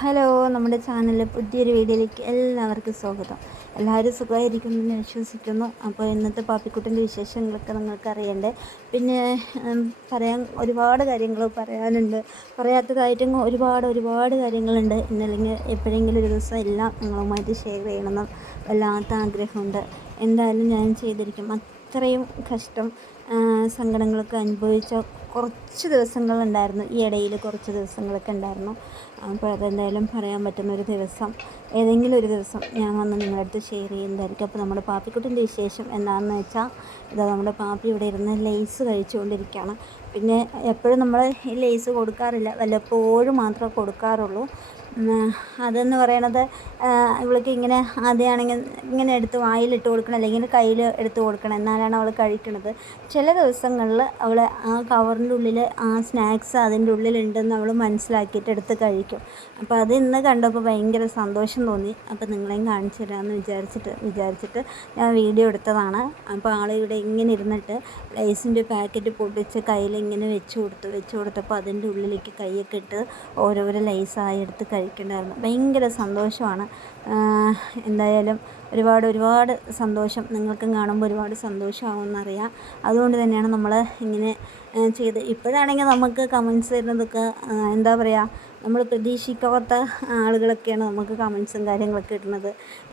Hello നമ്മുടെ ചാനലിലെ പുതിയൊരു വീഡിയോയിലേക്ക് എല്ലാവർക്കും സ്വാഗതം. എല്ലാവരും സുഖമായിരിക്കുമെന്ന് വിശ്വസിക്കുന്നു. അപ്പോൾ ഇന്നത്തെ പാപ്പിക്കുട്ടന്റെ വിശേഷങ്ങളൊക്കെ നിങ്ങൾക്ക് അറിയണ്ടേ? പിന്നെ പറയാൻ ഒരുപാട് കാര്യങ്ങൾ പറയാനുണ്ട്. പറയാത്തതായിട്ടും ഒരുപാട് ഒരുപാട് കാര്യങ്ങളുണ്ട്. ഇന്നല്ലെങ്കിൽ എപ്പോഴെങ്കിലും ഒരു ദിവസം എല്ലാം നിങ്ങളുമായിട്ട് ഷെയർ ചെയ്യണമെന്ന് വല്ലാത്ത ആഗ്രഹമുണ്ട്. എന്തായാലും ഞാൻ ചെയ്തിരിക്കും. അത്രയും കഷ്ടം സങ്കടങ്ങളൊക്കെ അനുഭവിച്ച കുറച്ച് ദിവസങ്ങളുണ്ടായിരുന്നു. ഈ ഇടയിൽ കുറച്ച് ദിവസങ്ങളൊക്കെ ഉണ്ടായിരുന്നു. അപ്പോൾ അതെന്തായാലും പറയാൻ പറ്റുന്ന ഒരു ദിവസം. ഏതെങ്കിലും ഒരു ദിവസം ഞാൻ വന്ന് നിങ്ങളുടെ അടുത്ത് ഷെയർ ചെയ്യുന്നതായിരിക്കും. അപ്പോൾ നമ്മുടെ പാപ്പിക്കുട്ടിന്റെ വിശേഷം എന്താണെന്ന് വെച്ചാൽ ഇതാ നമ്മുടെ പാപ്പി ഇവിടെ ഇരുന്ന് ലേസ് കഴിച്ചുകൊണ്ടിരിക്കുകയാണ്. പിന്നെ എപ്പോഴും നമ്മൾ ഈ ലേസ് കൊടുക്കാറില്ല. വല്ലപ്പോഴും മാത്രമേ കൊടുക്കാറുള്ളൂ. അതെന്ന് പറയണത് ഇവൾക്ക് ഇങ്ങനെ ആദ്യമാണെങ്കിൽ ഇങ്ങനെ എടുത്ത് വായിലിട്ട് കൊടുക്കണം അല്ലെങ്കിൽ കയ്യിൽ എടുത്ത് കൊടുക്കണം എന്നാലാണ് അവൾ കഴിക്കണത്. ചില ദിവസങ്ങളിൽ അവൾ ആ കവറിന്റെ ഉള്ളിൽ ആ സ്നാക്സ് അതിന്റെ ഉള്ളിലുണ്ടെന്ന് അവൾ മനസ്സിലാക്കിയിട്ട് എടുത്ത് കഴിക്കും. അപ്പോൾ അത് ഇന്ന് കണ്ടപ്പോൾ ഭയങ്കര സന്തോഷം തോന്നി. അപ്പോൾ നിങ്ങളെയും കാണിച്ചു തരാമെന്ന് വിചാരിച്ചിട്ട് വിചാരിച്ചിട്ട് ഞാൻ വീഡിയോ എടുത്തതാണ്. അപ്പോൾ ആളിവിടെ ഇങ്ങനെ ഇരുന്നിട്ട് ലൈസിന്റെ പാക്കറ്റ് പൊട്ടിച്ച് കയ്യിൽ ഇങ്ങനെ വെച്ച് കൊടുത്തു വെച്ച് കൊടുത്തപ്പോൾ അതിന്റെ ഉള്ളിലേക്ക് കൈയൊക്കെ ഇട്ട് ഓരോരോ ലൈസായി എടുത്ത് കഴിക്കണ്ടായിരുന്നു ഭയങ്കര സന്തോഷമാണ്. എന്തായാലും ഒരുപാട് ഒരുപാട് സന്തോഷം. നിങ്ങൾക്കും കാണുമ്പോൾ ഒരുപാട് സന്തോഷമാകുമെന്നറിയാം അതുകൊണ്ട് തന്നെയാണ് നമ്മൾ ഇങ്ങനെ ചെയ്ത്. ഇപ്പോഴാണെങ്കിൽ നമുക്ക് കമൻസ് വരുന്നതൊക്കെ എന്താ പറയുക നമ്മൾ പ്രതീക്ഷിക്കാത്ത ആളുകളൊക്കെയാണ് നമുക്ക് കമൻസും കാര്യങ്ങളൊക്കെ ഇടുന്നത്.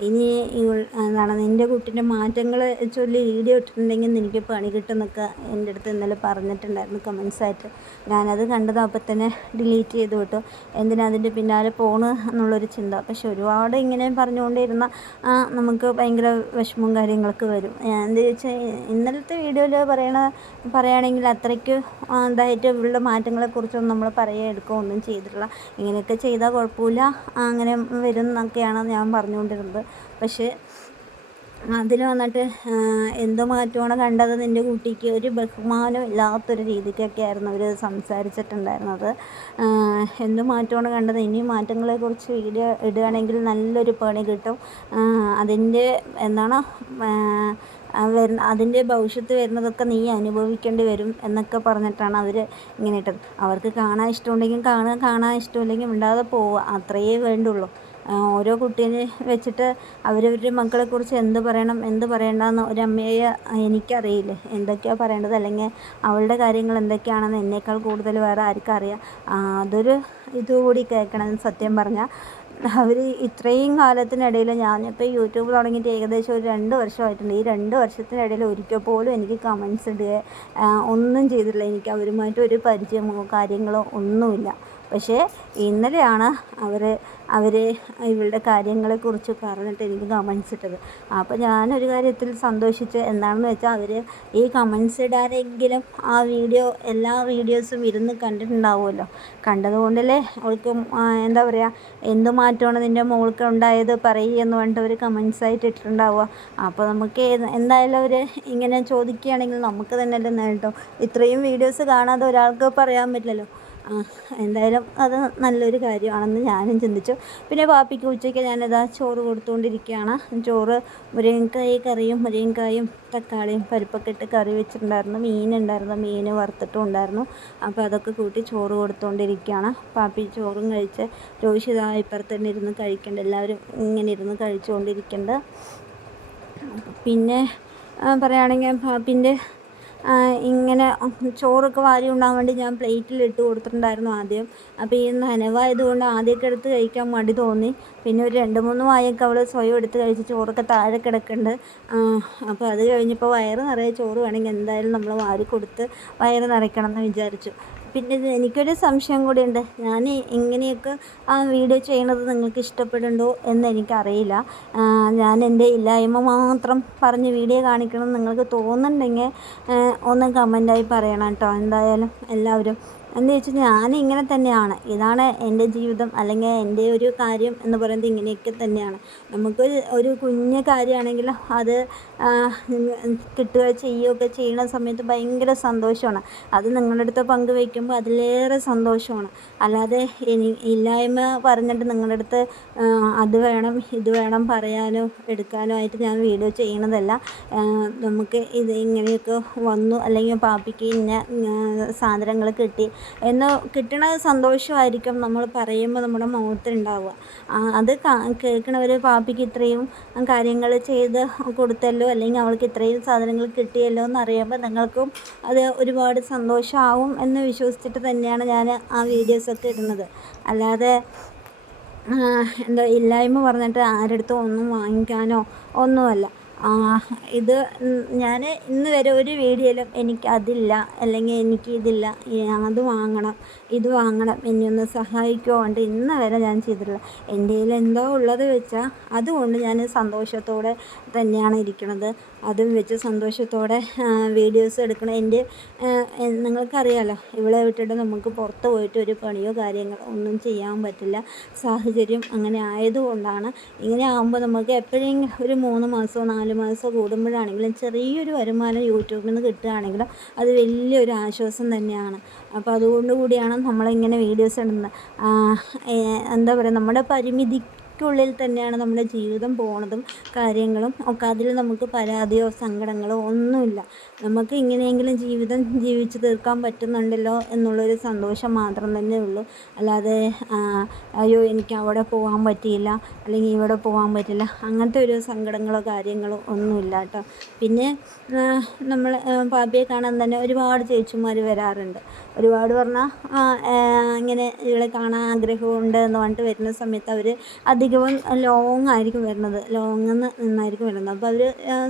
ഇനി എന്താണ് നിന്റെ കുട്ടീന്റെ മാറ്റങ്ങൾ ചൊല്ലി വീഡിയോ ഇട്ടിട്ടുണ്ടെങ്കിൽ എനിക്ക് പണി കിട്ടുമെന്നൊക്കെ എന്റെ അടുത്ത് ഇന്നലെ പറഞ്ഞിട്ടുണ്ടായിരുന്നു കമൻസായിട്ട് ഞാനത് കണ്ടത് അപ്പം തന്നെ ഡിലീറ്റ് ചെയ്ത് വിട്ടു എന്തിനാ അതിന്റെ പിന്നാലെ പോണ് എന്നുള്ളൊരു ചിന്ത. പക്ഷെ ഒരുപാട് ഇങ്ങനെ പറഞ്ഞുകൊണ്ടിരുന്ന നമുക്ക് ഭയങ്കര വിഷമവും കാര്യങ്ങളൊക്കെ വരും. എന്താ ചോദിച്ചാൽ ഇന്നലത്തെ വീഡിയോയിൽ പറയണ പറയുകയാണെങ്കിൽ അത്രയ്ക്ക് ഇതായിട്ട് ഉള്ള മാറ്റങ്ങളെക്കുറിച്ചൊന്നും നമ്മൾ പറയുക എടുക്കുകയോ ഒന്നും ചെയ്തിട്ടില്ല. ഇങ്ങനെയൊക്കെ ചെയ്താൽ കുഴപ്പമില്ല. അങ്ങനെ വരും എന്നൊക്കെയാണ് ഞാൻ പറഞ്ഞുകൊണ്ടിരുന്നത്. പക്ഷേ അതിൽ വന്നിട്ട് എന്തോ മാറ്റമാണ് കണ്ടത്. നിന്റെ കുട്ടിക്ക് ഒരു ബഹുമാനം ഇല്ലാത്തൊരു രീതിക്കൊക്കെ ആയിരുന്നു അവർ സംസാരിച്ചിട്ടുണ്ടായിരുന്നത് എന്ത് മാറ്റമാണ് കണ്ടത്? ഇനി മാറ്റങ്ങളെക്കുറിച്ച് വീഡിയോ ഇടുകയാണെങ്കിൽ നല്ലൊരു പണി കിട്ടും. അതിന്റെ എന്താണ് അതിന്റെ ഭവിഷ്യത്ത് വരുന്നതൊക്കെ നീ അനുഭവിക്കേണ്ടി വരും എന്നൊക്കെ പറഞ്ഞിട്ടാണ് അവർ ഇങ്ങനെ ഇട്ടത്. അവർക്ക് കാണാൻ ഇഷ്ടമുണ്ടെങ്കിൽ കാണുക കാണാൻ ഇഷ്ടമില്ലെങ്കിൽ മിണ്ടാതെ പോവുക. അത്രയേ വേണ്ടുള്ളൂ. ഓരോ കുട്ടീനെ വെച്ചിട്ട് അവരവരുടെ മക്കളെക്കുറിച്ച് എന്ത് പറയണം എന്ത് പറയണ്ടെന്ന് ഒരമ്മയെ എനിക്കറിയില്ല. എന്തൊക്കെയാണ് പറയേണ്ടത്? അല്ലെങ്കിൽ അവളുടെ കാര്യങ്ങൾ എന്തൊക്കെയാണെന്ന് എന്നേക്കാൾ കൂടുതൽ വേറെ ആർക്കും അറിയാം അതൊരു ഇതുകൂടി കേൾക്കണം സത്യം പറഞ്ഞാൽ. അവർ ഇത്രയും കാലത്തിനിടയിൽ ഞാനിപ്പോൾ യൂട്യൂബ് തുടങ്ങിയിട്ട് ഏകദേശം ഒരു രണ്ട് വർഷമായിട്ടുണ്ട്. ഈ രണ്ട് വർഷത്തിനിടയിൽ ഒരിക്കൽ പോലും എനിക്ക് കമൻസ് ഇടുക ഒന്നും ചെയ്തിട്ടില്ല. എനിക്ക് അവരുമായിട്ട് ഒരു പരിചയമോ കാര്യങ്ങളോ ഒന്നുമില്ല. പക്ഷേ ഇന്നലെയാണ് അവർ അവർ ഇവളുടെ കാര്യങ്ങളെക്കുറിച്ച് പറഞ്ഞിട്ട് എനിക്ക് കമൻസ് ഇട്ടത്. അപ്പോൾ ഞാനൊരു കാര്യത്തിൽ സന്തോഷിച്ച് എന്താണെന്ന് വെച്ചാൽ അവർ ഈ കമൻസ് ഇടാനെങ്കിലും ആ വീഡിയോ എല്ലാ വീഡിയോസും ഇരുന്ന് കണ്ടിട്ടുണ്ടാവുമല്ലോ. കണ്ടതുകൊണ്ടല്ലേ അവൾക്ക് എന്താ പറയുക എന്ത് മാറ്റമാണ് നിന്റെ മോൾക്ക് ഉണ്ടായത് പറയുക എന്ന് പറഞ്ഞിട്ട് അവർ കമൻസ് ആയിട്ട് ഇട്ടിട്ടുണ്ടാവുക. അപ്പോൾ നമുക്ക് എന്തായാലും അവർ ഇങ്ങനെ ചോദിക്കുകയാണെങ്കിൽ നമുക്ക് തന്നെയല്ലേ നേട്ടം. ഇത്രയും വീഡിയോസ് കാണാതെ ഒരാൾക്ക് പറയാൻ പറ്റില്ലല്ലോ. എന്തായാലും അത് നല്ലൊരു കാര്യമാണെന്ന് ഞാനും ചിന്തിച്ചു. പിന്നെ പാപ്പിക്ക് ഉച്ചയ്ക്ക് ഞാനിതാ ചോറ് കൊടുത്തുകൊണ്ടിരിക്കുകയാണ് ചോറ് മുരിങ്ങക്കായ കറിയും മുരിങ്ങക്കായും തക്കാളിയും പരിപ്പൊക്കെ ഇട്ട് കറി വെച്ചിട്ടുണ്ടായിരുന്നു. മീനുണ്ടായിരുന്നു മീൻ വറുത്തിട്ടും ഉണ്ടായിരുന്നു. അപ്പോൾ അതൊക്കെ കൂട്ടി ചോറ് കൊടുത്തുകൊണ്ടിരിക്കുകയാണ് പാപ്പി ചോറും കഴിച്ച് രോഷിത ഇപ്പുറത്ത് തന്നെ ഇരുന്ന് കഴിക്കേണ്ട. എല്ലാവരും ഇങ്ങനെ ഇരുന്ന് കഴിച്ചുകൊണ്ടിരിക്കേണ്ട. പിന്നെ പറയുകയാണെങ്കിൽ പാപ്പിന്റെ ഇങ്ങനെ ചോറൊക്കെ വാരി ഉണ്ടാകാൻ വേണ്ടി ഞാൻ പ്ലേറ്റിൽ ഇട്ട് കൊടുത്തിട്ടുണ്ടായിരുന്നു ആദ്യം. അപ്പോൾ ഈ നനവായതുകൊണ്ട് ആദ്യമൊക്കെ എടുത്ത് കഴിക്കാൻ മടി തോന്നി. പിന്നെ ഒരു രണ്ട് മൂന്ന് വായൊക്കെ അവൾ സ്വയം എടുത്ത് കഴിച്ച് ചോറൊക്കെ താഴെ കിടക്കുന്നുണ്ട്. അപ്പോൾ അത് കഴിഞ്ഞപ്പോൾ വയറ് നിറയെ ചോറ് വേണമെങ്കിൽ എന്തായാലും നമ്മൾ വാരി കൊടുത്ത് വയറ് നിറയ്ക്കണം എന്ന് വിചാരിച്ചു. പിന്നെ എനിക്കൊരു സംശയം കൂടിയുണ്ട്. ഞാൻ ഇങ്ങനെയൊക്കെ ആ വീഡിയോ ചെയ്യണത് നിങ്ങൾക്ക് ഇഷ്ടപ്പെടുന്നുണ്ടോ എന്ന് എനിക്കറിയില്ല. ഞാൻ എന്റെ ഇല്ലായ്മ മാത്രം പറഞ്ഞ് വീഡിയോ കാണിക്കണം നിങ്ങൾക്ക് തോന്നുന്നുണ്ടെങ്കിൽ ഒന്ന് കമന്റായി പറയണം കേട്ടോ. എന്തായാലും എല്ലാവരും എന്ന് വെച്ചാൽ ഞാൻ ഇങ്ങനെ തന്നെയാണ്. ഇതാണ് എന്റെ ജീവിതം അല്ലെങ്കിൽ എന്റെ ഒരു കാര്യം എന്ന് പറയുന്നത് ഇങ്ങനെയൊക്കെ തന്നെയാണ്. നമുക്ക് ഒരു കുഞ്ഞ് കാര്യമാണെങ്കിലും അത് കിട്ടുക ചെയ്യുകയൊക്കെ ചെയ്യുന്ന സമയത്ത് ഭയങ്കര സന്തോഷമാണ്. അത് നിങ്ങളുടെ അടുത്ത് പങ്കുവയ്ക്കുമ്പോൾ അതിലേറെ സന്തോഷമാണ്. അല്ലാതെ ഇല്ലായ്മ പറഞ്ഞിട്ട് നിങ്ങളുടെ അടുത്ത് അത് വേണം ഇത് വേണം പറയാനോ എടുക്കാനോ ആയിട്ട് ഞാൻ വീഡിയോ ചെയ്യണതല്ല നമുക്ക് ഇത് ഇങ്ങനെയൊക്കെ വന്നു അല്ലെങ്കിൽ പാപ്പിക്ക് ഇന്ന സാധനങ്ങൾ കിട്ടി. എന്ന് കിട്ടണ സന്തോഷമായിരിക്കും. നമ്മൾ പറയുമ്പോൾ നമ്മുടെ മുഖത്തുണ്ടാവുക അത് കേൾക്കണവർ പാപ്പിക്ക് ഇത്രയും കാര്യങ്ങൾ ചെയ്ത് കൊടുത്തല്ലോ അല്ലെങ്കിൽ അവൾക്ക് ഇത്രയും സാധനങ്ങൾ കിട്ടിയല്ലോ എന്ന് അറിയുമ്പോൾ നിങ്ങൾക്കും അത് ഒരുപാട് സന്തോഷമാവും എന്ന് വിശ്വസിച്ചിട്ട് തന്നെയാണ് ഞാൻ ആ വീഡിയോസൊക്കെ ഇടുന്നത്. അല്ലാതെ എന്തോ ഇല്ലായ്മ പറഞ്ഞിട്ട് ആരെടുത്തും ഒന്നും വാങ്ങിക്കാനോ ഒന്നുമല്ല. ഇത് ഞാൻ ഇന്ന് വരെ ഒരു വീഡിയോയിലും എനിക്ക് അതില്ല അല്ലെങ്കിൽ എനിക്ക് ഇതില്ല അത് വാങ്ങണം ഇത് വാങ്ങണം എന്നെ ഒന്ന് സഹായിക്കുമോ കൊണ്ട് ഇന്ന് വരെ ഞാൻ ചെയ്തിട്ടില്ല. എന്റെ കയ്യിൽ എന്തോ ഉള്ളത് വെച്ചാൽ അതുകൊണ്ട് ഞാൻ സന്തോഷത്തോടെ തന്നെയാണ് ഇരിക്കുന്നത്. അതും വെച്ച് സന്തോഷത്തോടെ വീഡിയോസ് എടുക്കണം. എന്റെ നിങ്ങൾക്കറിയാലോ ഇവിടെ വിട്ടിട്ട് നമുക്ക് പുറത്ത് പോയിട്ട് ഒരു പണിയോ കാര്യങ്ങളോ ഒന്നും ചെയ്യാൻ പറ്റില്ല. സാഹചര്യം അങ്ങനെ ആയതുകൊണ്ടാണ്. ഇങ്ങനെ ആകുമ്പോൾ നമുക്ക് എപ്പോഴെങ്കിലും ഒരു മൂന്ന് മാസമോ നാല് നാല് മാസം കൂടുമ്പോഴാണെങ്കിലും ചെറിയൊരു വരുമാനം യൂട്യൂബിൽ നിന്ന് കിട്ടുകയാണെങ്കിലും അത് വലിയൊരു ആശ്വാസം തന്നെയാണ്. അപ്പോൾ അതുകൊണ്ട് കൂടിയാണ് നമ്മളിങ്ങനെ വീഡിയോസ് ഇടുന്നത്. എന്താ പറയുക നമ്മുടെ പരിമിതി ഉള്ളിൽ തന്നെയാണ് നമ്മുടെ ജീവിതം പോണതും കാര്യങ്ങളും ഒക്കെ അതിൽ നമുക്ക് പരാതിയോ സങ്കടങ്ങളോ ഒന്നുമില്ല. നമുക്ക് ഇങ്ങനെയെങ്കിലും ജീവിതം ജീവിച്ച് തീർക്കാൻ പറ്റുന്നുണ്ടല്ലോ എന്നുള്ളൊരു സന്തോഷം മാത്രം തന്നെ ഉള്ളൂ. അല്ലാതെ അയ്യോ എനിക്ക് അവിടെ പോകാൻ പറ്റിയില്ല അല്ലെങ്കിൽ ഇവിടെ പോകാൻ പറ്റില്ല അങ്ങനത്തെ ഒരു സങ്കടങ്ങളോ കാര്യങ്ങളോ ഒന്നുമില്ല കേട്ടോ. പിന്നെ നമ്മൾ പാപ്പിയെ കാണാൻ തന്നെ ഒരുപാട് ചേച്ചിമാർ വരാറുണ്ട്. ഒരുപാട് പറഞ്ഞാൽ ഇങ്ങനെ ഇവളെ കാണാൻ ആഗ്രഹമുണ്ട് എന്ന് പറഞ്ഞിട്ട് വരുന്ന സമയത്ത് അവർ അധികവും ലോങ് ആയിരിക്കും വരുന്നത്. ലോങ്ങിൽ നിന്ന് നിന്നായിരിക്കും വരുന്നത്. അപ്പോൾ അവർ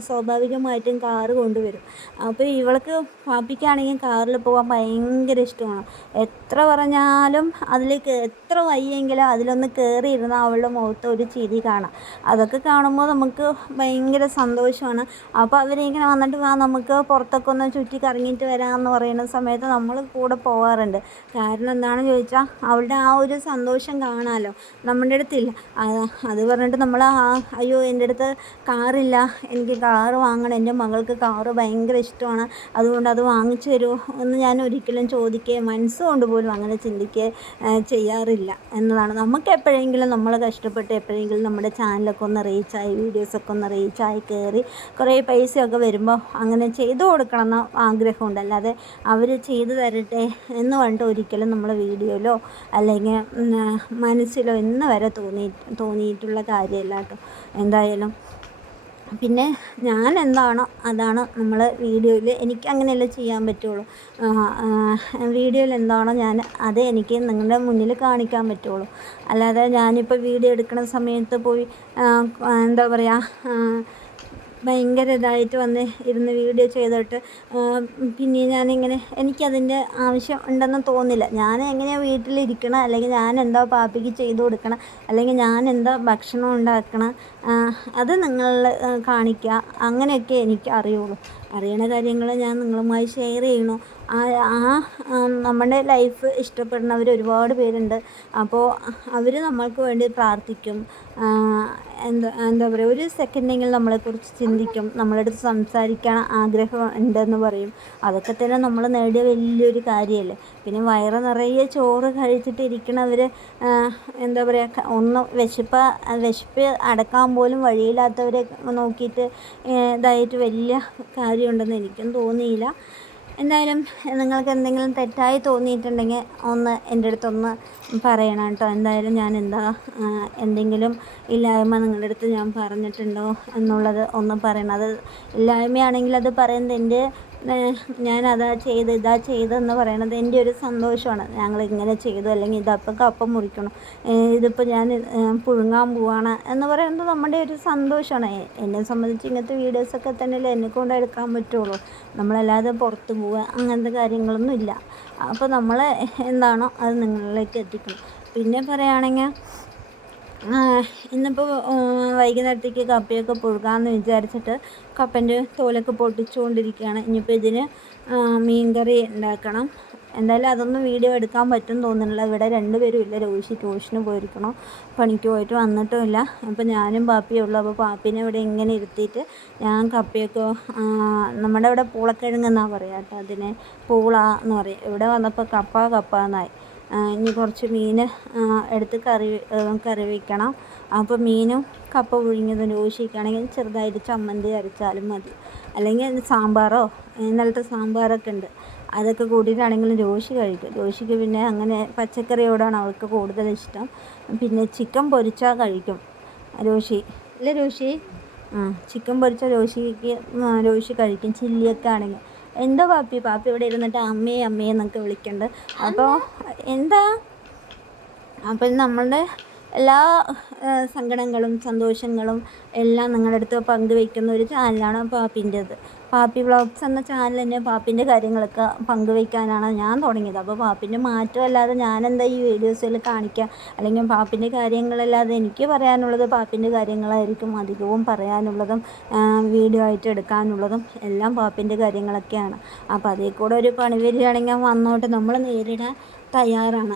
സ്വാഭാവികമായിട്ടും കാറ് കൊണ്ടുവരും. അപ്പോൾ ഇവൾക്ക് പാപ്പിക്കാണെങ്കിൽ കാറിൽ പോകാൻ ഭയങ്കര ഇഷ്ടമാണ്. എത്ര പറഞ്ഞാലും അതിലേക്ക് എത്ര വയ്യെങ്കിലും അതിലൊന്ന് കയറി ഇരുന്നാൽ അവളുടെ മുഖത്ത് ഒരു ചിരി കാണാം. അതൊക്കെ കാണുമ്പോൾ നമുക്ക് ഭയങ്കര സന്തോഷമാണ്. അപ്പോൾ അവരിങ്ങനെ വന്നിട്ട് വാ നമുക്ക് പുറത്തൊക്കെ ഒന്ന് ചുറ്റി കറങ്ങിയിട്ട് വരാമെന്ന് പറയുന്ന സമയത്ത് നമ്മൾ കൂടെ പോകാറുണ്ട് കാരണം എന്താണെന്ന് ചോദിച്ചാൽ അവളുടെ ആ ഒരു സന്തോഷം കാണാമല്ലോ നമ്മുടെ അടുത്തില്ല. അത് പറഞ്ഞിട്ട് നമ്മൾ ആ അയ്യോ എന്റെ അടുത്ത് കാറില്ല. എനിക്ക് കാറ് വാങ്ങണം. എന്റെ മകൾക്ക് കാറ് ഭയങ്കര ഇഷ്ടമാണ്. അതുകൊണ്ട് അത് വാങ്ങിച്ചു തരുമോ എന്ന് ഞാൻ ഒരിക്കലും ചോദിക്കുകയും മനസ്സുകൊണ്ട് പോലും അങ്ങനെ ചിന്തിക്കുക ചെയ്യാറില്ല എന്നതാണ്. നമുക്ക് എപ്പോഴെങ്കിലും നമ്മൾ കഷ്ടപ്പെട്ട് എപ്പോഴെങ്കിലും നമ്മുടെ ചാനലൊക്കെ ഒന്ന് റീച്ചായി വീഡിയോസൊക്കെ ഒന്ന് റീച്ചായി കയറി കുറേ പൈസയൊക്കെ വരുമ്പോൾ അങ്ങനെ ചെയ്തു കൊടുക്കണം എന്ന ആഗ്രഹമുണ്ട്. അല്ലാതെ അവർ ചെയ്തു തരട്ടെ എന്ന് പറഞ്ഞിട്ട് ഒരിക്കലും നമ്മൾ വീഡിയോയിലോ അല്ലെങ്കിൽ മനസ്സിലോ ഇന്ന് വരെ തോന്നി തോന്നിയിട്ടുള്ള കാര്യമല്ല കേട്ടോ. എന്തായാലും പിന്നെ ഞാൻ എന്താണോ അതാണ് നമ്മൾ വീഡിയോയിൽ എനിക്ക് അങ്ങനെയല്ലേ ചെയ്യാൻ പറ്റുള്ളൂ. വീഡിയോയിൽ എന്താണോ ഞാൻ അത് എനിക്ക് നിങ്ങളുടെ മുന്നിൽ കാണിക്കാൻ പറ്റുള്ളൂ. അല്ലാതെ ഞാനിപ്പോൾ വീഡിയോ എടുക്കുന്ന സമയത്ത് പോയി എന്താ പറയുക ഭയങ്കര ഇതായിട്ട് വന്ന് ഇരുന്ന് വീഡിയോ ചെയ്തിട്ട് പിന്നെ ഞാനിങ്ങനെ എനിക്കതിന്റെ ആവശ്യം ഉണ്ടെന്ന് തോന്നില്ല. ഞാൻ എങ്ങനെയാണ് വീട്ടിലിരിക്കണം? അല്ലെങ്കിൽ ഞാൻ എന്താ പാപ്പിക്ക് ചെയ്തു കൊടുക്കണം? അല്ലെങ്കിൽ ഞാൻ എന്താ ഭക്ഷണം ഉണ്ടാക്കണം? അത് നിങ്ങൾ കാണിക്കുക അങ്ങനെയൊക്കെ എനിക്ക് അറിയുള്ളൂ. അറിയണ കാര്യങ്ങൾ ഞാൻ നിങ്ങളുമായി ഷെയർ ചെയ്യണു ആ നമ്മുടെ ലൈഫ് ഇഷ്ടപ്പെടുന്നവർ ഒരുപാട് പേരുണ്ട്. അപ്പോൾ അവർ നമ്മൾക്ക് വേണ്ടി പ്രാർത്ഥിക്കും. എന്താ എന്താ പറയുക ഒരു സെക്കൻഡെങ്കിലും നമ്മളെക്കുറിച്ച് ചിന്തിക്കും. നമ്മളെടുത്ത് സംസാരിക്കാൻ ആഗ്രഹം ഉണ്ടെന്ന് പറയും. അതൊക്കെ തന്നെ നമ്മൾ നേടിയ വലിയൊരു കാര്യമല്ലേ പിന്നെ വയറ് നിറയെ ചോറ് കഴിച്ചിട്ട് ഇരിക്കണവർ എന്താ പറയുക ഒന്ന് വിശപ്പ് വിശപ്പ് അടക്കാൻ പോലും വഴിയില്ലാത്തവരെ നോക്കിയിട്ട് ഇതായിട്ട് വലിയ കാര്യമുണ്ടെന്ന് എനിക്കും തോന്നിയില്ല. എന്തായാലും നിങ്ങൾക്ക് എന്തെങ്കിലും തെറ്റായി തോന്നിയിട്ടുണ്ടെങ്കിൽ ഒന്ന് എന്റെ അടുത്തൊന്ന് പറയണം കേട്ടോ. എന്തായാലും ഞാൻ എന്താ എന്തെങ്കിലും ഇല്ലായ്മ നിങ്ങളുടെ അടുത്ത് ഞാൻ പറഞ്ഞിട്ടുണ്ടോ എന്നുള്ളത് ഒന്ന് പറയണം. അത് ഇല്ലായ്മയാണെങ്കിൽ അത് പറയുന്നത് എന്റെ ഞാൻ അതാ ചെയ്ത് ഇതാ ചെയ്തെന്ന് പറയണത് എന്റെ ഒരു സന്തോഷമാണ്. ഞങ്ങൾ ഇങ്ങനെ ചെയ്തു. അല്ലെങ്കിൽ ഇതപ്പം കപ്പ മുറിക്കണം. ഇതിപ്പോൾ ഞാൻ പുഴുങ്ങാൻ പോവാണ് എന്ന് പറയുന്നത് നമ്മുടെ ഒരു സന്തോഷമാണ്. എന്നെ സംബന്ധിച്ച് ഇങ്ങനത്തെ വീഡിയോസൊക്കെ തന്നെയല്ലേ എന്നെ കൊണ്ട് എടുക്കാൻ പറ്റുള്ളൂ. നമ്മളല്ലാതെ പുറത്ത് പോവുക അങ്ങനത്തെ കാര്യങ്ങളൊന്നും ഇല്ല. അപ്പോൾ നമ്മൾ എന്താണോ അത് നിങ്ങളിലേക്ക് എത്തിക്കണം. പിന്നെ പറയുകയാണെങ്കിൽ ഇന്നിപ്പോൾ വൈകുന്നേരത്തേക്ക് കപ്പയൊക്കെ പുഴുകാമെന്ന് വിചാരിച്ചിട്ട് കപ്പന്റെ തോലൊക്കെ പൊട്ടിച്ചുകൊണ്ടിരിക്കുകയാണ് ഇനിയിപ്പോൾ ഇതിന് മീൻകറി ഉണ്ടാക്കണം. എന്തായാലും അതൊന്നും വീഡിയോ എടുക്കാൻ പറ്റും തോന്നുന്നില്ല. ഇവിടെ രണ്ടുപേരും ഇല്ല. രോഹിഷി ട്യൂഷന് പോയിരിക്കണം പണിക്ക് പോയിട്ട് വന്നിട്ടും ഇല്ല. അപ്പോൾ ഞാനും പാപ്പിയേ ഉള്ളൂ. അപ്പോൾ പാപ്പിനെ ഇവിടെ ഇങ്ങനെ ഇരുത്തിയിട്ട് ഞാൻ കപ്പയൊക്കെ നമ്മുടെ ഇവിടെ പൂളക്കിഴങ്ങെന്നാണ് പറയുക കേട്ടോ അതിനെ? പൂള എന്ന് പറയും. ഇവിടെ വന്നപ്പോൾ കപ്പ കപ്പ എന്നായി. ഇനി കുറച്ച് മീൻ എടുത്ത് കറി കറി വയ്ക്കണം അപ്പോൾ മീനും കപ്പ പുഴുങ്ങിയതും രോഷിക്കാണെങ്കിൽ ചെറുതായിട്ട് ചമ്മന്തി അരച്ചാലും മതി. അല്ലെങ്കിൽ സാമ്പാറോ ഇന്നലത്തെ സാമ്പാറൊക്കെ ഉണ്ട്. അതൊക്കെ കൂട്ടിയിട്ടാണെങ്കിലും രോഷി കഴിക്കും. രോഷിക്ക് പിന്നെ അങ്ങനെ പച്ചക്കറിയോടാണ് അവൾക്ക് കൂടുതൽ ഇഷ്ടം. പിന്നെ ചിക്കൻ പൊരിച്ചാൽ കഴിക്കും. രോഷി അല്ലേ രോഷി ആ ചിക്കൻ പൊരിച്ച രോഷിക്ക് രോഷി കഴിക്കും. ചില്ലിയൊക്കെ ആണെങ്കിൽ. എന്താ പാപ്പി? പാപ്പി ഇവിടെ ഇരുന്നിട്ട് അമ്മയെ അമ്മയെ എന്നൊക്കെ വിളിക്കുന്നുണ്ട് അപ്പോൾ എന്താ? അപ്പം നമ്മളുടെ എല്ലാ സങ്കടങ്ങളും സന്തോഷങ്ങളും എല്ലാം നിങ്ങളുടെ അടുത്ത് പങ്കുവയ്ക്കുന്ന ഒരു ചാനലാണ് പാപ്പിന്റെത്. പാപ്പി വ്ളോഗ്സ് എന്ന ചാനൽ തന്നെ പാപ്പിന്റെ കാര്യങ്ങളൊക്കെ പങ്കുവയ്ക്കാനാണ് ഞാൻ തുടങ്ങിയത്. അപ്പോൾ പാപ്പിന്റെ മാറ്റമല്ലാതെ ഞാനെന്താ ഈ വീഡിയോസിൽ കാണിക്കുക? അല്ലെങ്കിൽ പാപ്പിന്റെ കാര്യങ്ങളല്ലാതെ എനിക്ക് പറയാനുള്ളത് പാപ്പിന്റെ കാര്യങ്ങളായിരിക്കും അധികവും പറയാനുള്ളതും വീഡിയോ ആയിട്ട് എടുക്കാനുള്ളതും എല്ലാം പാപ്പിന്റെ കാര്യങ്ങളൊക്കെയാണ്. അപ്പോൾ അതിൽ കൂടെ ഒരു പണി വരികയാണെങ്കിൽ വന്നോട്ട്. നമ്മൾ നേരിടാൻ തയ്യാറാണ്.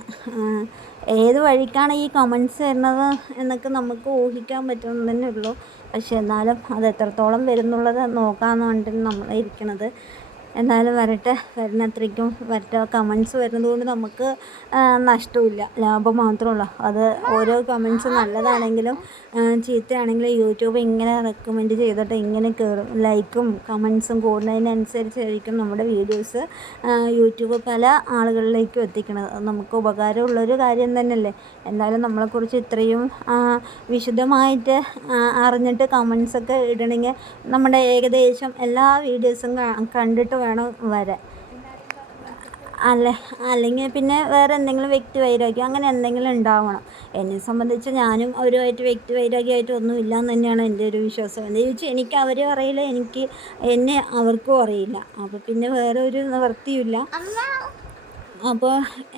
ഏത് വഴിക്കാണ് ഈ കമൻസ് വരുന്നത് എന്നൊക്കെ നമുക്ക് ഊഹിക്കാൻ പറ്റുന്നതന്നെ ഉള്ളൂ. പക്ഷെ എന്നാലും അത് എത്രത്തോളം വരുന്നുള്ളത് നോക്കാമെന്ന് പറഞ്ഞിട്ട് നമ്മൾ ഇരിക്കണത്. എന്നാലും വരട്ടെ വരുന്നത്രയ്ക്കും വരട്ടെ. കമൻസ് വരുന്നത് കൊണ്ട് നമുക്ക് നഷ്ടമില്ല. ലാഭം മാത്രമല്ല അത് ഓരോ കമൻസ് നല്ലതാണെങ്കിലും ചീത്തയാണെങ്കിലും യൂട്യൂബ് ഇങ്ങനെ റെക്കമെൻഡ് ചെയ്തിട്ട് ഇങ്ങനെ കയറും ലൈക്കും കമൻസും കൂടുന്നതിനനുസരിച്ചായിരിക്കും നമ്മുടെ വീഡിയോസ് യൂട്യൂബ് പല ആളുകളിലേക്കും എത്തിക്കുന്നത്. നമുക്ക് ഉപകാരമുള്ളൊരു കാര്യം തന്നെയല്ലേ. എന്തായാലും നമ്മളെക്കുറിച്ച് ഇത്രയും വിശുദ്ധമായിട്ട് അറിഞ്ഞിട്ട് കമൻസൊക്കെ ഇടണമെങ്കിൽ നമ്മുടെ ഏകദേശം എല്ലാ വീഡിയോസും കണ്ടിട്ട് വേണം വരാൻ അല്ല അല്ലെങ്കിൽ പിന്നെ വേറെ എന്തെങ്കിലും വ്യക്തി വൈരാഗ്യം അങ്ങനെ എന്തെങ്കിലും ഉണ്ടാവണം. എന്നെ സംബന്ധിച്ച് ഞാനും അവരുമായിട്ട് വ്യക്തി വൈരാഗ്യമായിട്ട് ഒന്നും ഇല്ല എന്ന് തന്നെയാണ് എന്റെ ഒരു വിശ്വാസം. എന്ന് ചോദിച്ചാൽ എനിക്ക് അവരെ അറിയില്ല എനിക്ക് എന്നെ അവർക്കും അറിയില്ല. അപ്പോൾ പിന്നെ വേറെ ഒരു നിവൃത്തിയില്ല അപ്പോൾ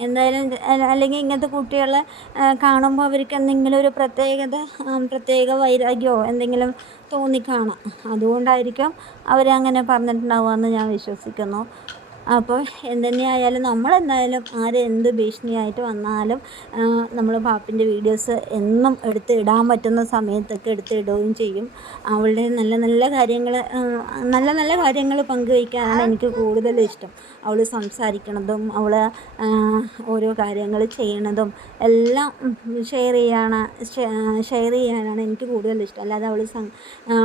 എന്തായാലും അല്ലെങ്കിൽ ഇങ്ങനത്തെ കുട്ടികളെ കാണുമ്പോൾ അവർക്ക് എന്തെങ്കിലും ഒരു പ്രത്യേകത പ്രത്യേക വൈരാഗ്യമോ എന്തെങ്കിലും തോന്നിക്കാണാം. അതുകൊണ്ടായിരിക്കും അവരങ്ങനെ പറഞ്ഞിട്ടുണ്ടാവുക എന്ന് ഞാൻ വിശ്വസിക്കുന്നു. അപ്പോൾ എന്തുതന്നെയായാലും നമ്മളെന്തായാലും ആര് എന്ത് ഭീഷണിയായിട്ട് വന്നാലും നമ്മൾ പാപ്പിന്റെ വീഡിയോസ് എന്നും എടുത്ത് ഇടാൻ പറ്റുന്ന സമയത്തൊക്കെ എടുത്ത് ഇടുകയും ചെയ്യും. അവളുടെ നല്ല നല്ല കാര്യങ്ങൾ നല്ല നല്ല കാര്യങ്ങൾ പങ്കുവയ്ക്കാനാണ് എനിക്ക് കൂടുതൽ ഇഷ്ടം. അവൾ സംസാരിക്കണതും അവൾ ഓരോ കാര്യങ്ങൾ ചെയ്യണതും എല്ലാം ഷെയർ ചെയ്യാണ് ഷെയർ ചെയ്യാനാണ് എനിക്ക് കൂടുതൽ ഇഷ്ടം. അല്ലാതെ അവൾ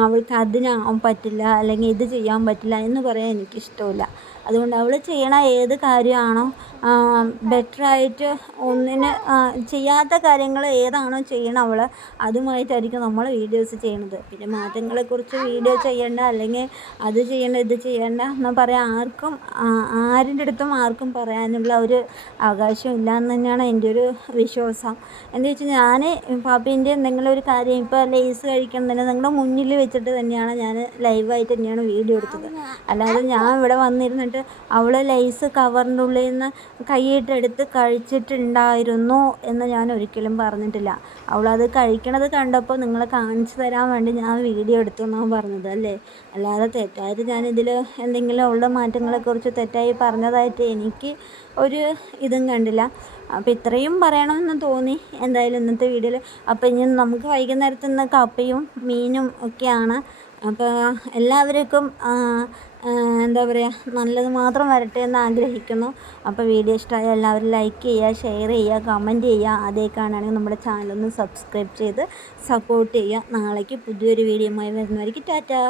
അവൾക്ക് അതിനാവാൻ പറ്റില്ല അല്ലെങ്കിൽ ഇത് ചെയ്യാൻ പറ്റില്ല എന്ന് പറയാൻ എനിക്കിഷ്ടമില്ല. അതുകൊണ്ട് അവൾ ചെയ്യണ ഏത് കാര്യമാണോ ബെറ്ററായിട്ട് ഒന്നിന് ചെയ്യാത്ത കാര്യങ്ങൾ ഏതാണോ ചെയ്യണത് അവൾ അതുമായിട്ടായിരിക്കും നമ്മൾ വീഡിയോസ് ചെയ്യുന്നത് പിന്നെ മാറ്റങ്ങളെക്കുറിച്ച് വീഡിയോ ചെയ്യേണ്ട അല്ലെങ്കിൽ അത് ചെയ്യേണ്ട ഇത് ചെയ്യേണ്ട എന്ന് പറയാൻ ആർക്കും ആരിന്റെ അടുത്തും ആർക്കും പറയാനുള്ള ഒരു അവകാശം ഇല്ല എന്ന് തന്നെയാണ് എന്റെ ഒരു വിശ്വാസം. എന്താ വെച്ചാൽ ഞാൻ പാപ്പീന്റെ എന്തെങ്കിലും ഒരു കാര്യം ഇപ്പോൾ ലേസ് കഴിക്കുന്നതിന് നിങ്ങളുടെ മുന്നിൽ വെച്ചിട്ട് തന്നെയാണ് ഞാൻ ലൈവായിട്ട് തന്നെയാണ് വീഡിയോ എടുത്തത്. അല്ലാതെ ഞാൻ ഇവിടെ വന്നിരുന്നിട്ട് അവൾ ലൈസ് കവറിന്റെ ഉള്ളിൽ നിന്ന് കൈയിട്ടെടുത്ത് കഴിച്ചിട്ടുണ്ടായിരുന്നു എന്ന് ഞാൻ ഒരിക്കലും പറഞ്ഞിട്ടില്ല. അവളത് കഴിക്കണത് കണ്ടപ്പോൾ നിങ്ങളെ കാണിച്ചു തരാൻ വേണ്ടി ഞാൻ വീഡിയോ എടുത്തു എന്നാണ് പറഞ്ഞത് അല്ലേ? അല്ലാതെ തെറ്റായിട്ട് ഞാനിതിൽ എന്തെങ്കിലും അവളുടെ മാറ്റങ്ങളെക്കുറിച്ച് തെറ്റായി പറഞ്ഞതായിട്ട് എനിക്ക് ഒരു ഇതും കണ്ടില്ല. അപ്പോൾ ഇത്രയും പറയണമെന്ന് തോന്നി എന്തായാലും ഇന്നത്തെ വീഡിയോയിൽ അപ്പോൾ ഇനി നമുക്ക് വൈകുന്നേരത്ത് നിന്ന് കപ്പയും മീനും ഒക്കെയാണ്. അപ്പോൾ എല്ലാവർക്കും എന്താ പറയുക നല്ലത് മാത്രം വരട്ടെ എന്ന് ആഗ്രഹിക്കുന്നു. അപ്പോൾ വീഡിയോ ഇഷ്ടമായ എല്ലാവരും ലൈക്ക് ചെയ്യുക ഷെയർ ചെയ്യുക കമന്റ് ചെയ്യുക. അതേ കാണുകയാണെങ്കിൽ നമ്മുടെ ചാനലൊന്ന് സബ്സ്ക്രൈബ് ചെയ്ത് സപ്പോർട്ട് ചെയ്യുക. നാളേക്ക് പുതിയൊരു വീഡിയോയുമായി വരുന്നവർക്ക് ടാറ്റാ!